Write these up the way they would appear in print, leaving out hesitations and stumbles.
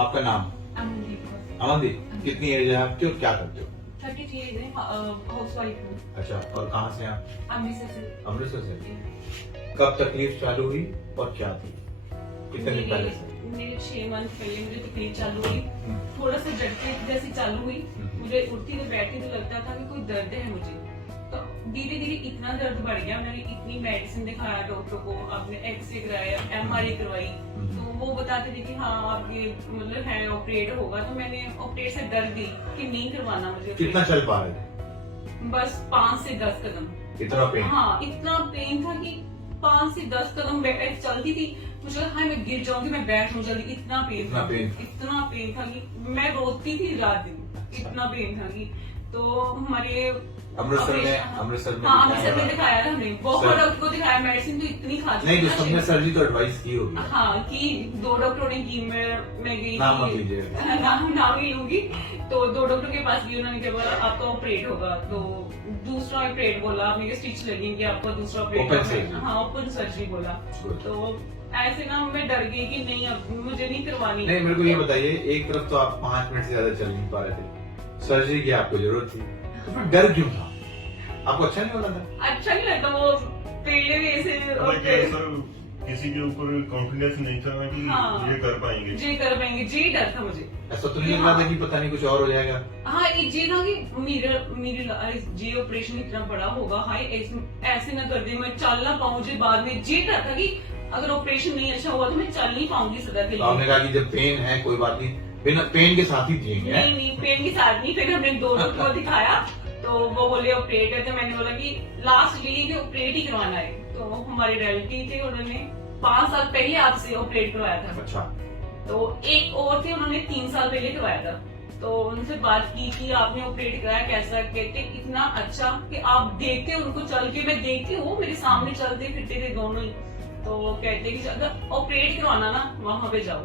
आपका नाम? अमनदीप। अमनदीप, कितनी एज है आपकी और क्या करते हो? 33 एज है, हाउस वाइफ हूँ। अच्छा, और कहाँ से हैं आप? अमृतसर से। अमृतसर से। कब तकलीफ चालू हुई और क्या थी? कितने दिन पहले से? मेरे 6 मंथ पहले मुझे तकलीफ चालू हुई, थोड़ा सा झटके जैसी चालू हुई। मुझे उठती तो बैठती तो लगता था कि कोई दर्द है मुझे, तो धीरे धीरे इतना दर्द बढ़ गया। मैंने इतनी मेडिसिन दिखाया डॉक्टर को, आपने एक्सरे कराया, MRI करवाई, तो वो बताते थे कि हाँ आप ये मतलब है ऑपरेट होगा। तो मैंने ऑपरेट से डर गई कि नहीं करवाना मुझे। कितना चल पा रहे थे? बस 5 से 10 कदम। इतना पेन? हाँ, इतना पेन था कि 5 से 10 कदम चलती थी, मुझे लगा मैं गिर जाऊंगी, मैं बैठ नहीं जल्दी। इतना पेन था कि मैं रोती थी रात दिन। इतना पेन था कि तो हमारे अमृतसर में हाँ, अमृतसर में दिखाया था हमने, बहुत डॉक्टर को दिखाया। मेडिसिन तो इतनी खाती नहीं, तो सबने सर्जरी तो एडवाइस की होगी। हाँ, कि 2 डॉक्टरों ने की। मैं गई, नाम मत लीजिए। नाम ही लूंगी। तो 2 डॉक्टर के पास गई, उन्होंने क्या बोला आपका ऑपरेट होगा। तो दूसरा ऑपरेट बोला, मेरे स्टिच लगेंगे, आपका दूसरा ऑपरेट। हाँ, ओपन सर्जरी बोला। तो ऐसे ना मैं डर गई कि नहीं अब मुझे नहीं करवानी। नहीं, मेरे को ये बताइए, एक तरफ तो आप 5 मिनट से ज्यादा चल नहीं पा रहे थे, सर्जरी की आपको जरूरत थी, तो फिर डर क्यों था? आपको अच्छा नहीं लगा था? अच्छा नहीं लगता वो पहले भी ऐसे किसी के ऊपर कॉन्फिडेंस नहीं था कि हाँ, ये कर पाएंगे, जी डर था मुझे। ऐसा तो नहीं लग रहा था कि पता नहीं कुछ और हो जाएगा? हाँ, ये था कि मेरी जी ऑपरेशन इतना बड़ा होगा, हाई ऐसे ना कर दे मैं चल ना पाऊँ मुझे बाद में। जी डर था कि अगर ऑपरेशन नहीं अच्छा हुआ तो मैं चल नहीं पाऊंगी सदा के लिए। आपने कहा कि जब पेन है कोई बात नहीं, बिना पेन के साथ ही जिएंगे। नहीं, पेन के साथ नहीं। फिर हमने 2 डॉक्टर को दिखाया, तो वो बोले ऑपरेट है। तो मैंने बोला कि लास्ट लिए कि ऑपरेट ही करवाना है। तो हमारे रिलेटिव थे, उन्होंने 5 साल पहले आपसे ऑपरेट करवाया था। अच्छा। तो एक और थे, उन्होंने 3 साल पहले करवाया था। तो उनसे बात की कि आपने ऑपरेट कराया कैसा, कहते इतना अच्छा कि आप देखते उनको चल के, मैं देखती हूँ मेरे सामने चलते फिरते थे दोनों ही। तो कहते कि अगर ऑपरेट करवाना ना वहाँ पे जाओ,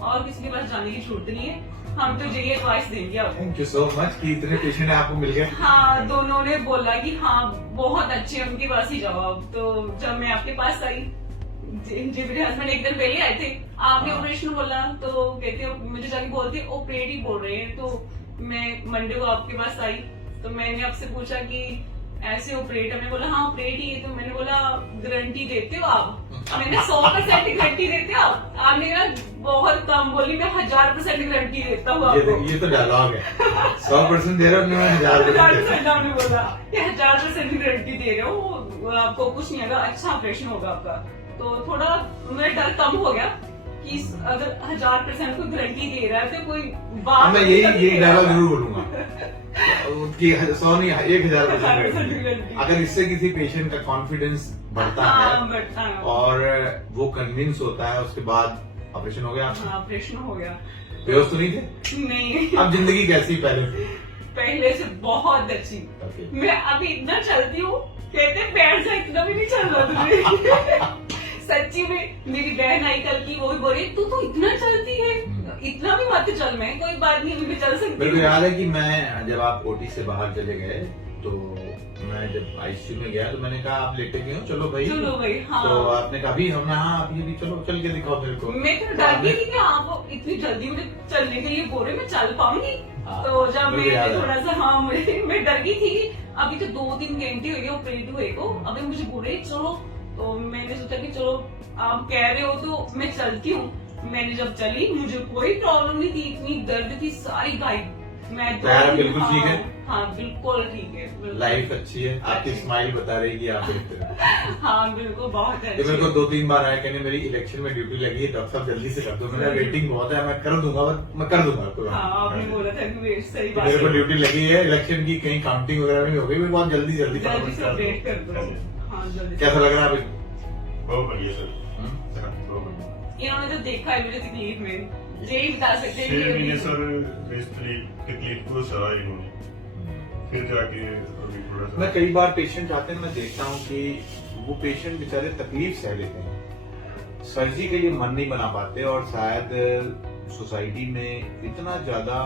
और किसी के पास जाने की जरूरत नहीं है, हम तो यही एडवाइस देंगे आपको। थैंक यू सो मच कि इतने पेशेंट आपको मिल गए। हाँ, दोनों ने बोला कि हाँ बहुत अच्छे, उनके पास ही जाओ आप। तो जब मैं आपके पास आई, जी मेरे हस्बैंड एक दिन पहले आए थे, आपने ऑपरेशन बोला, तो कहते मुझे जाके बोलते ऑपरेट ही बोल रहे हैं। तो मैं मंडे को आपके पास आई, तो मैंने आपसे पूछा कि ऐसे ऑपरेट, हमने बोला हाँ ऑपरेट ही है। तो मैंने बोला गारंटी देते हो आप? मैंने 100% गारंटी देते हो आप? आपने कहा बहुत कम बोली, मैं 1000% गारंटी देता हूँ आपको। ये तो डायलॉग है। 100% दे रहा हूँ, 1000% हमने बोला 1000% गारंटी दे रहे हो, आपको कुछ नहीं होगा, अच्छा ऑपरेशन होगा आपका। तो थोड़ा मेरा डर कम हो गया कि अगर 1000% कोई गारंटी दे रहा है तो कोई बात। मैं यही डायलॉग जरूर बोलूंगा कि 100 नहीं 1000%। अगर इससे किसी पेशेंट का कॉन्फिडेंस बढ़ता है और वो कन्विंस होता है, उसके बाद ऑपरेशन हो गया। ऑपरेशन हो गया। बेहोश तो नहीं थे? नहीं। अब जिंदगी कैसी पहले से बहुत अच्छी। मैं अभी इतना चलती हूँ, कहते पैर से इतना भी नहीं चल रहा तुझे। सच्ची में मेरी बहन आई कल की, वो भी बोली तू तो इतना चलती है, इतना भी मत चल। मैं कोई बात नहीं, अभी चल सकती। मेरे को याद है कि मैं जब आप ओटी से बाहर चले गए, तो मैं जब आईसीयू में गया तो मैंने कहा आप लेटे गए हो, चलो भाई। हाँ। तो आपने कहा भी हमने हाँ अभी चलो चल के दिखाओ मेरे को। मैं तो डर गई थी कि आप इतनी जल्दी मुझे चलने के लिए बोल रहे, मैं चल पाऊंगी। तो जब मैं थोड़ा सा हाँ मैं डर गई थी कि अभी तो 2-3 घंटे हो गए ऑपरेट हुए को, अभी मुझे बोल रहे चलो। तो मैंने सोचा कि चलो आप कह रहे हो तो मैं चलती हूँ। मैंने जब चली, मुझे कोई प्रॉब्लम नहीं थी, इतनी दर्द थी सारी गायब। मैं बिल्कुल ठीक है। हाँ बिल्कुल ठीक है। लाइफ अच्छी है, आपकी स्माइल बता रही है आप। हाँ बिल्कुल बहुत है। मेरे को 2-3 बार आया कहने मेरी इलेक्शन में ड्यूटी लगी है, डॉक्टर साहब जल्दी से कर दो। मैंने वेटिंग बहुत है, मैं कर दूंगा। हाँ, आपने बोला था कि सही बात मेरे को ड्यूटी लगी है इलेक्शन की, कहीं काउंटिंग वगैरह नहीं हो गई, मैं बहुत जल्दी कर दो। हाँ जल्दी। कैसा लग रहा है अभी? बहुत बढ़िया सर, बहुत बढ़िया। इन्होंने तो देखा है मुझे तकलीफ में, यही बता सकते हैं। 6 महीने सर तकलीफ को सहा इन्होंने, फिर जाके अभी थोड़ा सा। मैं कई बार पेशेंट आते हैं, मैं देखता हूँ कि वो पेशेंट बेचारे तकलीफ सह लेते हैं, सर्जरी के लिए मन नहीं बना पाते, और शायद सोसाइटी में इतना ज्यादा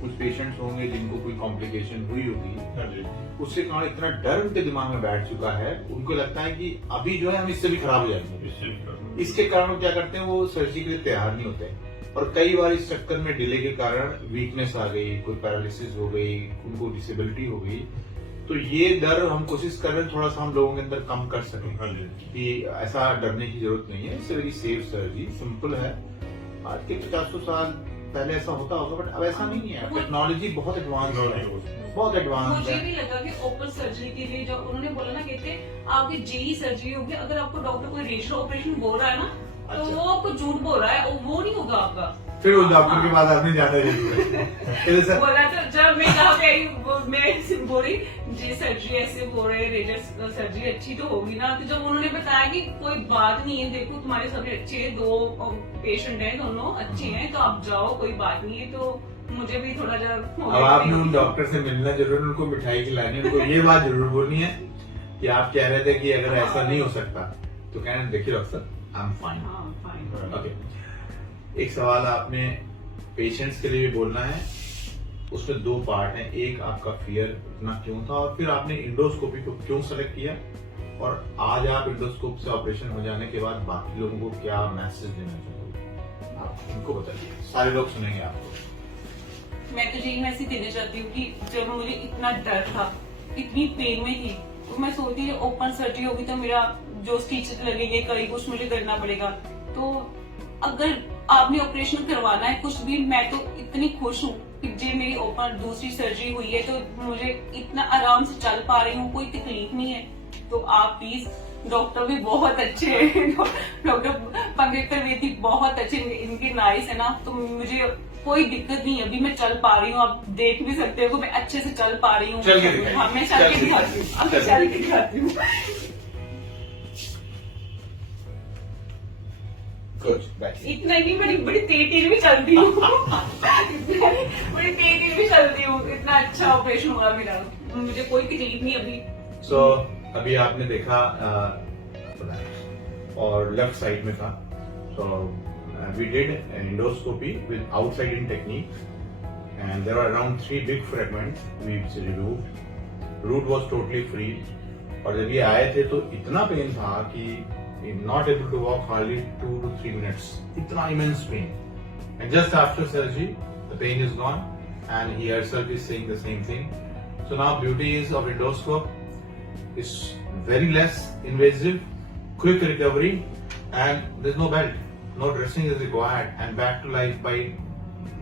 कुछ पेशेंट्स होंगे जिनको कोई कॉम्प्लिकेशन हुई होगी, उससे कारण इतना डर उनके दिमाग में बैठ चुका है, उनको लगता है कि अभी जो है हम इससे भी खराब हो जाएंगे। इसके कारण क्या करते हैं, वो सर्जरी के लिए तैयार नहीं होते। और कई बार इस चक्कर में डिले के कारण वीकनेस आ गई, कोई पैरालिसिस हो गई, उनको डिसेबिलिटी हो गई। तो ये डर हम कोशिश कर रहे हैं थोड़ा सा हम लोगों के अंदर कम कर सकें हाँ जी। कि ऐसा डरने की जरूरत नहीं है। It's very safe surgery, simple है। आज के 50 साल पहले ऐसा होता होगा, बट अब ऐसा नहीं है। टेक्नोलॉजी बहुत एडवांस है, बहुत एडवांस मुझे है। भी लगा कि ओपन सर्जरी के लिए जब उन्होंने बोला ना, कहते आपकी जेई सर्जरी होगी, अगर आपको डॉक्टर कोई रेशो ऑपरेशन बोल रहा है ना, तो अच्छा। वो आपको झूठ बोल रहा है, वो नहीं होगा आपका। फिर उस डॉक्टर के पास आपने जाना जरूर है। फिर सर बोला तो जब मैं कहा पे आई, मैं बोली जी सर्जरी ऐसे बोल रहे हैं, रेजर सर्जरी अच्छी तो होगी ना। तो जब उन्होंने बताया कि कोई बात नहीं है, देखो तुम्हारे सभी अच्छे हैं, 2 पेशेंट हैं, दोनों अच्छे हैं, तो आप जाओ, कोई बात नहीं है। तो मुझे भी थोड़ा अब आपने उन डॉक्टर से मिलना जरूर, उनको मिठाई खिलानी, उनको ये बात जरूर बोलनी है कि आप कह रहे थे कि अगर ऐसा नहीं हो सकता तो कहना देखिए डॉक्टर आई एम फाइन। हाँ फाइन। ओके, एक सवाल आपने पेशेंट्स के लिए भी बोलना है, उसमें 2 पार्ट हैं। एक आपका फियर इतना क्यों था, और फिर आपने इंडोस्कोपी को क्यों सेलेक्ट किया, और आज आप इंडोस्कोप से ऑपरेशन हो जाने के बाद बाकी लोगों को क्या मैसेज देना चाहोगे, आप उनको बताइए, सारे लोग सुनेंगे आपको। मैं तो यही मैसेज देना चाहती हूँ कि जब मुझे इतना डर था, इतनी पेन में थी, तो मैं सोचती थी ओपन सर्जरी होगी तो मेरा जो स्टिच लगेंगे, कई कुछ मुझे करना पड़ेगा। तो अगर आपने ऑपरेशन करवाना है कुछ भी, मैं तो इतनी खुश हूँ कि जे मेरी ओपन दूसरी सर्जरी हुई है, तो मुझे इतना आराम से चल पा रही हूँ, कोई तकलीफ नहीं है। तो आप प्लीज, डॉक्टर भी बहुत अच्छे हैं, डॉक्टर पंकज त्रिवेदी बहुत अच्छे, इनकी नाइस है ना, तो मुझे कोई दिक्कत नहीं है। अभी मैं चल पा रही हूँ, आप देख भी सकते हो कि मैं अच्छे से चल पा रही हूँ। चल के दिखाइए। हाँ, मैं चल के दिखाती हूँ, अब मैं चल के दिखाती हूँ। कुछ बैठिए। इतना ही बड़ी बड़ी तेज भी चलती हूँ, बड़ी तेज भी चलती हूँ। इतना अच्छा ऑपरेशन हुआ मेरा, मुझे कोई तकलीफ नहीं अभी। सो अभी आपने देखा और लेफ्ट साइड में था, so we did an endoscopy with outside in technique, and there were around 3 big fragments which removed. Root was totally free, और जब ये आए थे तो इतना पेन था कि not able to walk hardly 2 to 3 minutes, इतना immense pain, and just after surgery the pain is gone, and he herself is saying the same thing. So now beauty is of endoscope, is very less invasive, quick recovery, and there's no belt, no dressing is required, and back to life by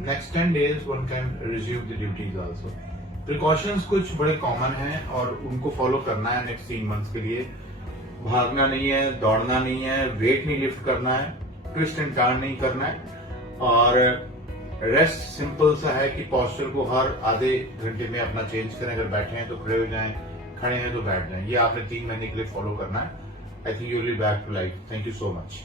next 10 days one can resume the duties also. Precautions कुछ बड़े common हैं और उनको follow करना है next 3 months के लिए। भागना नहीं है, दौड़ना नहीं है, वेट नहीं लिफ्ट करना है, ट्विस्ट एंड टर्न नहीं करना है, और रेस्ट सिंपल सा है कि पोस्चर को हर आधे घंटे में अपना चेंज करें। अगर बैठे हैं तो खड़े हो जाएं, खड़े हैं तो बैठ जाएं। ये आपने 3 महीने के लिए फॉलो करना है। I think you will be back to life. Thank you so much.